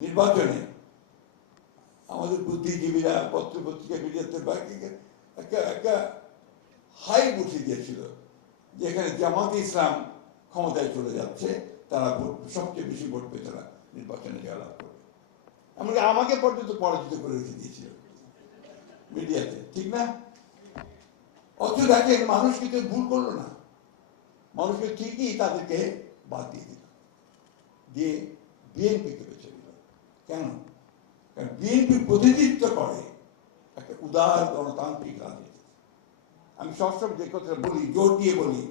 নির্বাচনে আমাদের বুদ্ধিজীবীরা পত্র পত্রিকা মিডিয়াতে একটা একটা হাইপ উঠে দিয়েছিল, যেখানে জামাত ইসলাম ক্ষমতায় চলে যাচ্ছে, তারা সবচেয়ে বেশি ভোট পেয়ে তারা নির্বাচনে জয়লাভ করবে। এমনকি আমাকে পর্যন্ত পরাজিত করে রেখে দিয়েছিল মিডিয়াতে, ঠিক না? অথচ দেখেন মানুষ কিন্তু ভুল করলো না, মানুষকে ঠিকই তাদেরকে বাদ দিয়ে দিল, দিয়ে বিএনপিকে বেছে দিল। কেন? কারণ বিএনপি প্রতিনিধিত্ব করে একটা উদার গণতান্ত্রিক রাজনীতি। আমি সবসময় যে কথা বলি, জোর দিয়ে বলি,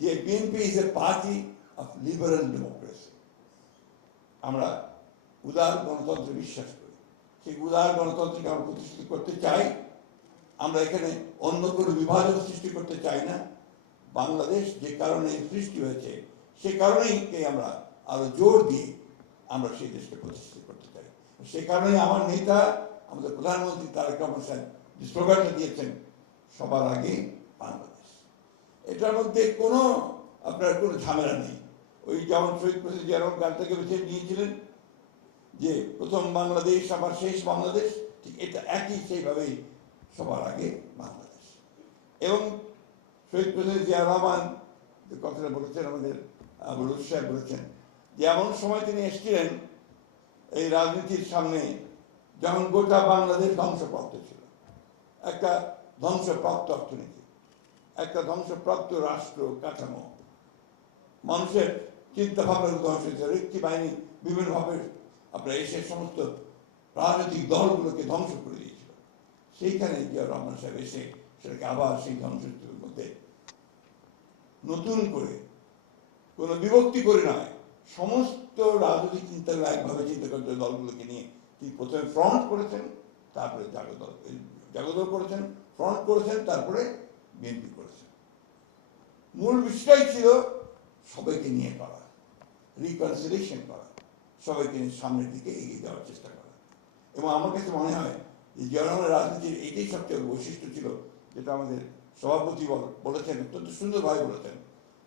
যে BNP is a party of liberal democracy. আমরা উদার গণতন্ত্রে বিশ্বাস করি, সেই উদার গণতন্ত্রকে আমরা প্রতিষ্ঠিত করতে চাই। আমরা এখানে অন্য কোনো বিভাজন সৃষ্টি করতে চাই না। বাংলাদেশ যে কারণে সৃষ্টি হয়েছে, সে কারণেই আমরা আরো জোর দিয়ে আমরা সেই দেশকে প্রতিষ্ঠিত করতে চাই। সে কারণে আমার নেতা, আমাদের প্রধানমন্ত্রী তারেক রহমান সাহেব যে স্লোগানটা দিয়েছেন, সবার আগে বাংলাদেশ, এটার মধ্যে কোনো আপনার কোনো ঝামেলা নেই। ওই যেমন শহীদ প্রেসিডেন্ট জিয়া রহমান গানটাকে বেছে নিয়েছিলেন যে প্রথম বাংলাদেশ আবার শেষ বাংলাদেশ, ঠিক এটা একই সেইভাবেই সবার আগে বাংলাদেশ। এবং শহীদ প্রেসিডেন্ট জিয়া রহমান যে কথাটা বলেছেন, আমাদের বলুর সাহেব বলেছেন যে এমন সময় তিনি এসেছিলেন এই রাজনীতির সামনে যখন গোটা বাংলাদেশ ধ্বংসপ্রাপ্ত ছিল, একটা ধ্বংসপ্রাপ্ত অর্থনীতি, একটা ধ্বংসপ্রাপ্ত রাষ্ট্র কাঠামো, মানুষের চিন্তা ভাবনার ধ্বংস হয়েছে, রক্ষী বাহিনী বিভিন্নভাবে আপনার এসে সমস্ত রাজনৈতিক দলগুলোকে ধ্বংস করে দিয়েছিল। সেইখানে জিয়া রহমান সাহেব এসে সেটাকে আবার সেই ধ্বংসের মধ্যে নতুন করে কোনো বিভক্তি করে নয়, সমস্ত রাজনৈতিক চিন্তাগুলো একভাবে চিন্তা করতে দলগুলোকে নিয়ে তিনি প্রথমে ফ্রন্ট করেছেন, তারপরে জাগদল করেছেন, ফ্রন্ট করেছেন, তারপরে বিএনপি করেছেন। মূল বিষয়টাই ছিল সবাইকে নিয়ে করা, রিকনসিলিয়েশন করা, সবাইকে নিয়ে সামনের দিকে এগিয়ে যাওয়ার চেষ্টা করা। এবং আমার কাছে মনে হয় যে জিয়া রহমানের রাজনীতির এইটাই সবচেয়ে বৈশিষ্ট্য ছিল, যেটা আমাদের সভাপতি বলেছেন, অত্যন্ত সুন্দরভাবে বলেছেন,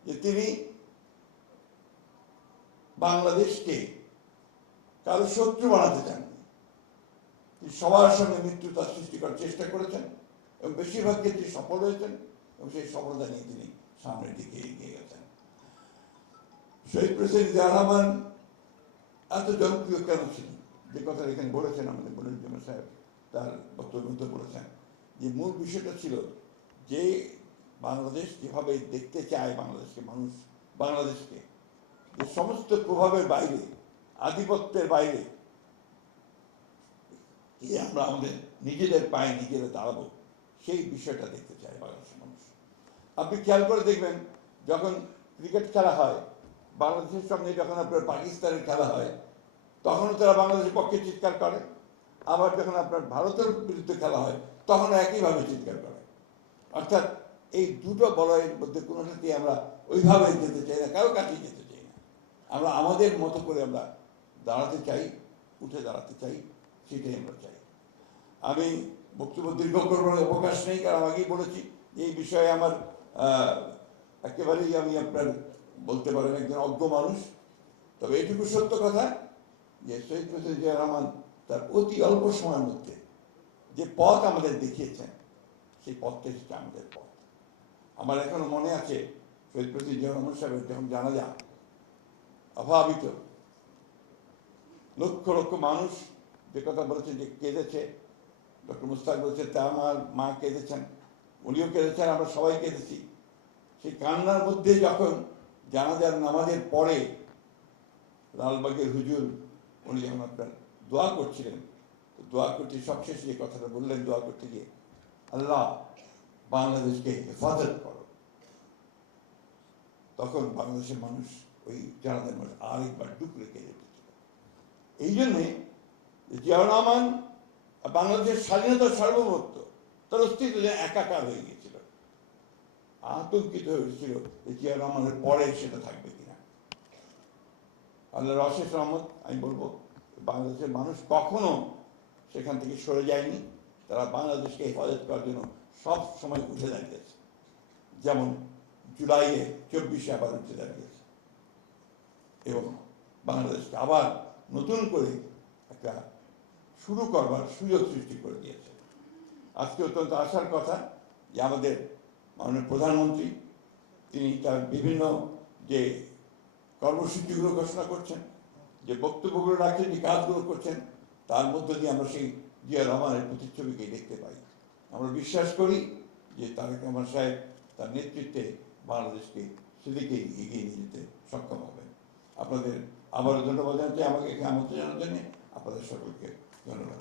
যে তিনি বাংলাদেশকে কারো শত্রু বানাতে চাননি। তিনি সবার সঙ্গে মিত্রতা সৃষ্টি করার চেষ্টা করেছেন এবং বেশিরভাগ ক্ষেত্রে সফল হয়েছেন এবং সেই সফলতা নিয়ে তিনি সামনের দিকে এগিয়ে গেছেন। শহীদ প্রেসিডেন্ট জিয়া রহমান এত জনপ্রিয় কেন ছিলেন, যে কথা এখানে বলেছেন আমাদের বলুর সাহেব তার বক্তব্যের মধ্যে বলেছেন, যে মূল বিষয়টা ছিল যে বাংলাদেশ যেভাবে দেখতে চায় বাংলাদেশকে মানুষ, বাংলাদেশকে যে সমস্ত প্রভাবের বাইরে, আধিপত্যের বাইরে আমরা আমাদের নিজেদের পায়ে নিজেরা দাঁড়াবো, সেই বিষয়টা দেখতে চায় বাংলাদেশের মানুষ। আপনি খেয়াল করে দেখবেন, যখন ক্রিকেট খেলা হয় বাংলাদেশের সঙ্গে, যখন আপনার পাকিস্তানের খেলা হয়, তখনও তারা বাংলাদেশের পক্ষে চিৎকার করে, আবার যখন আপনার ভারতের বিরুদ্ধে খেলা হয় তখন একইভাবে চিৎকার করে। অর্থাৎ এই দুটো বলয়ের মধ্যে কোনোটাতে আমরা ওইভাবে যেতে চাই না, কারো কাছেই যেতে চাই না। আমরা আমাদের মতো করে আমরা দাঁড়াতে চাই, উঠে দাঁড়াতে চাই, সেটাই আমরা চাই। আমি বক্তব্য দীর্ঘ করবার অবকাশ নেই, কারণ আগেই বলেছি এই বিষয়ে আমার একেবারেই আমি আপনার বলতে পারেন একজন অজ্ঞ মানুষ। তবে এইটুকু সত্য কথা যে শহীদ প্রেসিডেন্ট জিয়া রহমান তার অতি অল্প সময়ের মধ্যে যে পথ আমাদের দেখিয়েছেন, সেই পথটা হচ্ছে আমাদের পথ। আমার এখনো মনে আছে শহীদ প্রেসিডেন্ট জিয়া রহমান সাহেবের যখন জানাজা, অভাবিত লক্ষ লক্ষ মানুষ যে কথা বলেছেন যে কেঁদেছে, ডক্টর মুস্তাক বলেছে তা আমার মা কেঁদেছেন, উনিও কেঁদেছেন, আমরা সবাই কেঁদেছি। সেই কান্নার মধ্যে যখন জানাজার নামাজের পরে লালবাগের হুজুর উনি যখন আপনার দোয়া করছিলেন, তো দোয়া করতে সবশেষে যে কথাটা বললেন দোয়া করতে গিয়ে, আল্লাহ বাংলাদেশকে হেফাজত করো, তখন বাংলাদেশের মানুষ, ওই জানাজার মানুষ আরেকবার ডুকরে কেঁদে উঠেছিল। এই জন্যে জিয়া রহমান বাংলাদেশের স্বাধীনতার সার্বভৌমত্ব, তার অস্তিত্ব একাকার হয়ে গিয়েছিল, আতঙ্কিত হয়েছিল যে জিয়া রহমানের পরে সেটা থাকবে কিনা। আল্লাহর অশেষ রহমত, আমি বলবো বাংলাদেশের মানুষ কখনো সেখান থেকে সরে যায়নি। তারা বাংলাদেশকে হেফাজত করার জন্য সব সময় উঠে দাঁড়িয়েছে, যেমন জুলাইয়ে 24-এ আবার উঠে দাঁড়িয়েছে এবং বাংলাদেশকে আবার নতুন করে একটা শুরু করবার সুযোগ সৃষ্টি করে দিয়েছে। আজকে অত্যন্ত আশার কথা যে আমাদের মাননীয় প্রধানমন্ত্রী তিনি তার বিভিন্ন যে কর্মসূচিগুলো ঘোষণা করছেন, যে বক্তব্যগুলো রাখছেন, যে কাজগুলো করছেন, তার মধ্য দিয়ে আমরা সেই জিয়া রহমানের প্রতিচ্ছবিকে দেখতে পাই। আমরা বিশ্বাস করি যে তারেক রহমান সাহেব তার নেতৃত্বে বাংলাদেশকে সেদিকেই এগিয়ে নিয়ে যেতে সক্ষম হবেন। আপনাদের আবারও ধন্যবাদ জানাচ্ছি আমাকে এখানে আমন্ত্রণ জানার জন্য। আপনাদের সকলকে ধন্যবাদ।